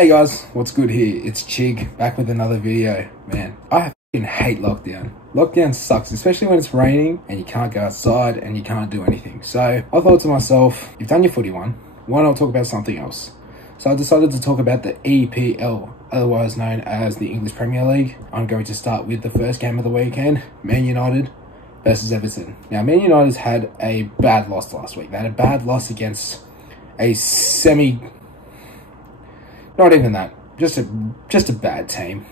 Hey guys, what's good here? It's Chig, back with another video. Man, I fucking hate lockdown. Lockdown sucks, especially when it's raining and you can't go outside and you can't do anything. So I thought to myself, you've done your footy one, why not talk about something else? So I decided to talk about the EPL, otherwise known as the English Premier League. I'm going to start with the first game of the weekend, Man United versus Everton. Now, Man United's had a bad loss last week. They had a bad loss against a not even that, just a bad team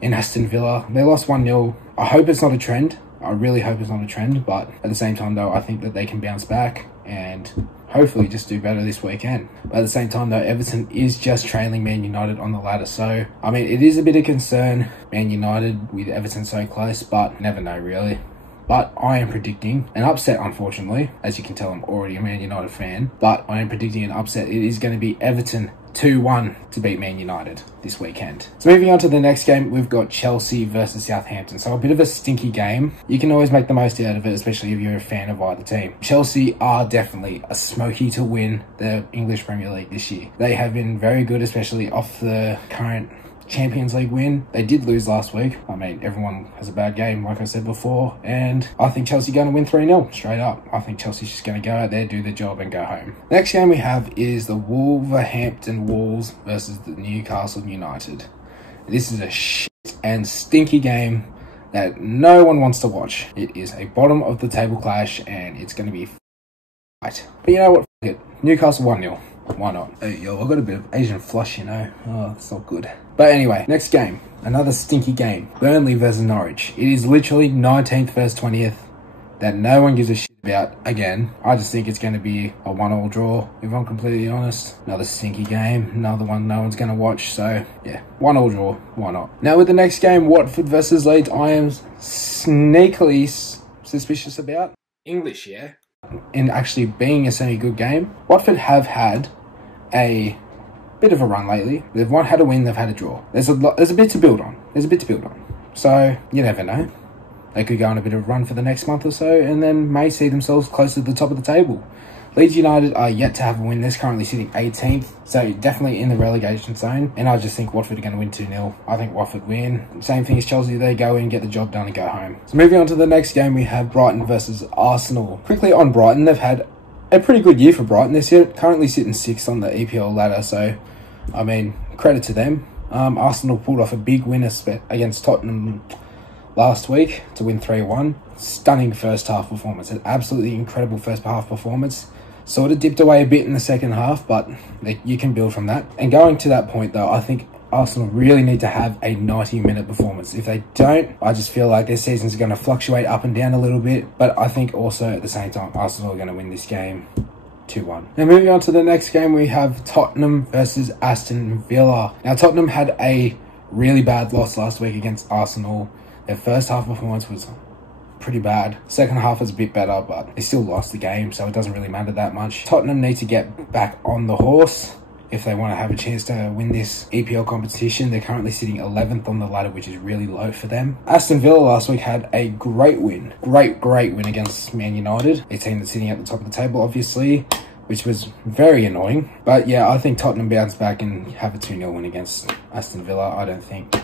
in Aston Villa. They lost 1-0. I hope it's not a trend. I really hope it's not a trend, but at the same time though, I think that they can bounce back and hopefully just do better this weekend. But at the same time though, Everton is just trailing Man United on the ladder. So, I mean, it is a bit of concern, Man United with Everton so close, but never know really. But I am predicting an upset, unfortunately. As you can tell, I'm already a Man United fan. But I am predicting an upset. It is going to be Everton 2-1 to beat Man United this weekend. So moving on to the next game, we've got Chelsea versus Southampton. So a bit of a stinky game. You can always make the most out of it, especially if you're a fan of either team. Chelsea are definitely a smoky to win the English Premier League this year. They have been very good, especially off the current Champions League win. They did lose last week. I mean, everyone has a bad game, like I said before, and I think Chelsea going to win 3-0 straight up. I think Chelsea's just going to go out there, do the job, and go home. Next game we have is the Wolverhampton Wolves versus the Newcastle United. This is a shit and stinky game that no one wants to watch. It is a bottom of the table clash, and it's going to be fight. But you know what? F it. Newcastle 1-0. Why not? Hey, yo, I got a bit of Asian flush, you know. Oh, that's not good. But anyway, next game. Another stinky game. Burnley versus Norwich. It is literally 19th versus 20th that no one gives a shit about again. I just think it's going to be a 1-1 draw, if I'm completely honest. Another stinky game. Another one no one's going to watch. So, yeah, 1-1 draw. Why not? Now, with the next game, Watford versus Leeds, I am sneakily suspicious about. English, yeah? In actually being a semi-good game. Watford have had a bit of a run lately. They've had a win, they've had a draw. There's a bit to build on. So, you never know. They could go on a bit of a run for the next month or so and then may see themselves close to the top of the table. Leeds United are yet to have a win. They're currently sitting 18th, so definitely in the relegation zone. And I just think Watford are going to win 2-0. I think Watford win. Same thing as Chelsea. They go in, get the job done and go home. So moving on to the next game, we have Brighton versus Arsenal. Quickly on Brighton, they've had a pretty good year for Brighton. They're currently sitting 6th on the EPL ladder, so, I mean, credit to them. Arsenal pulled off a big win against Tottenham last week to win 3-1. Stunning first half performance. An absolutely incredible first half performance. Sort of dipped away a bit in the second half, but you can build from that. And going to that point, though, I think Arsenal really need to have a 90-minute performance. If they don't, I just feel like their seasons are going to fluctuate up and down a little bit. But I think also at the same time, Arsenal are going to win this game 2-1. Now moving on to the next game, we have Tottenham versus Aston Villa. Now Tottenham had a really bad loss last week against Arsenal. Their first half performance was pretty bad. Second half was a bit better, but they still lost the game, so it doesn't really matter that much. Tottenham need to get back on the horse if they want to have a chance to win this EPL competition. They're currently sitting 11th on the ladder, which is really low for them. Aston Villa last week had a great win. Great win against Man United, a team that's sitting at the top of the table, obviously, which was very annoying. But yeah, I think Tottenham bounce back and have a 2-0 win against Aston Villa. I don't think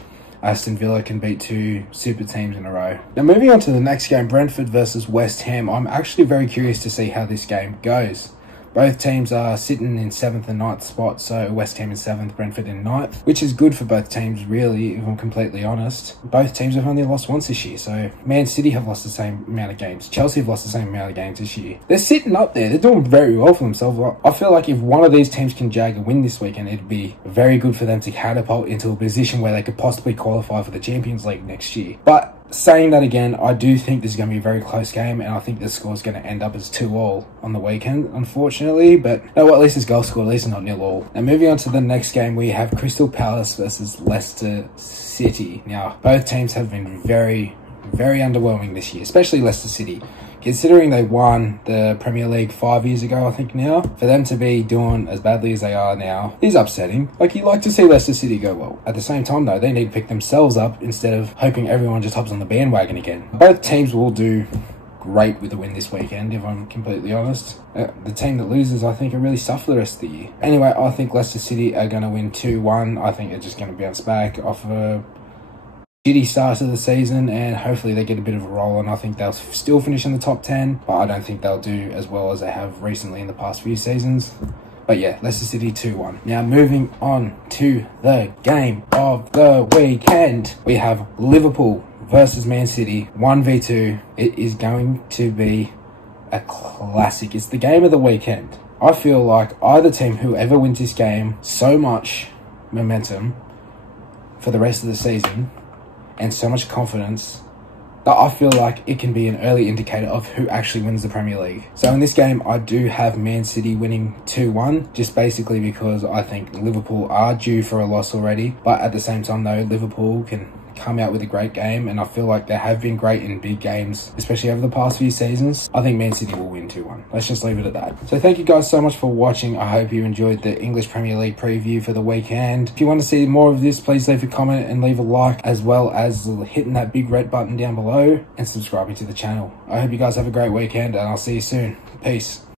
Aston Villa can beat two super teams in a row. Now moving on to the next game, Brentford versus West Ham. I'm actually very curious to see how this game goes. Both teams are sitting in 7th and 9th spot, so West Ham in 7th, Brentford in 9th, which is good for both teams, really, if I'm completely honest. Both teams have only lost once this year, so Man City have lost the same amount of games. Chelsea have lost the same amount of games this year. They're sitting up there. They're doing very well for themselves. I feel like if one of these teams can jag a win this weekend, it'd be very good for them to catapult into a position where they could possibly qualify for the Champions League next year. But saying that again, I do think this is going to be a very close game, and I think the score is going to end up as 2-2 on the weekend, unfortunately. But no, at least it's goal scored, at least it's not 0-0. Now moving on to the next game, we have Crystal Palace versus Leicester City. Now, both teams have been very underwhelming this year, especially Leicester City. Considering they won the Premier League 5 years ago, I think now, for them to be doing as badly as they are now is upsetting. Like, you'd like to see Leicester City go well. At the same time, though, they need to pick themselves up instead of hoping everyone just hops on the bandwagon again. Both teams will do great with a win this weekend, if I'm completely honest. The team that loses, I think, are really suffer the rest of the year. Anyway, I think Leicester City are going to win 2-1. I think they're just going to bounce back off a shitty start of the season, and hopefully they get a bit of a roll, and I think they'll still finish in the top 10, but I don't think they'll do as well as they have recently in the past few seasons. But yeah, Leicester City 2-1. Now moving on to the game of the weekend. We have Liverpool versus Man City, 1v2. It is going to be a classic. It's the game of the weekend. I feel like either team, whoever wins this game, so much momentum for the rest of the season and so much confidence that I feel like it can be an early indicator of who actually wins the Premier League. So in this game, I do have Man City winning 2-1, just basically because I think Liverpool are due for a loss already. But at the same time though, Liverpool can come out with a great game, and I feel like they have been great in big games, especially over the past few seasons. I think Man City will win 2-1. Let's just leave it at that. So thank you guys so much for watching. I hope you enjoyed the English Premier League preview for the weekend. If you want to see more of this, please leave a comment and leave a like, as well as hitting that big red button down below and subscribing to the channel. I hope you guys have a great weekend, and I'll see you soon. Peace.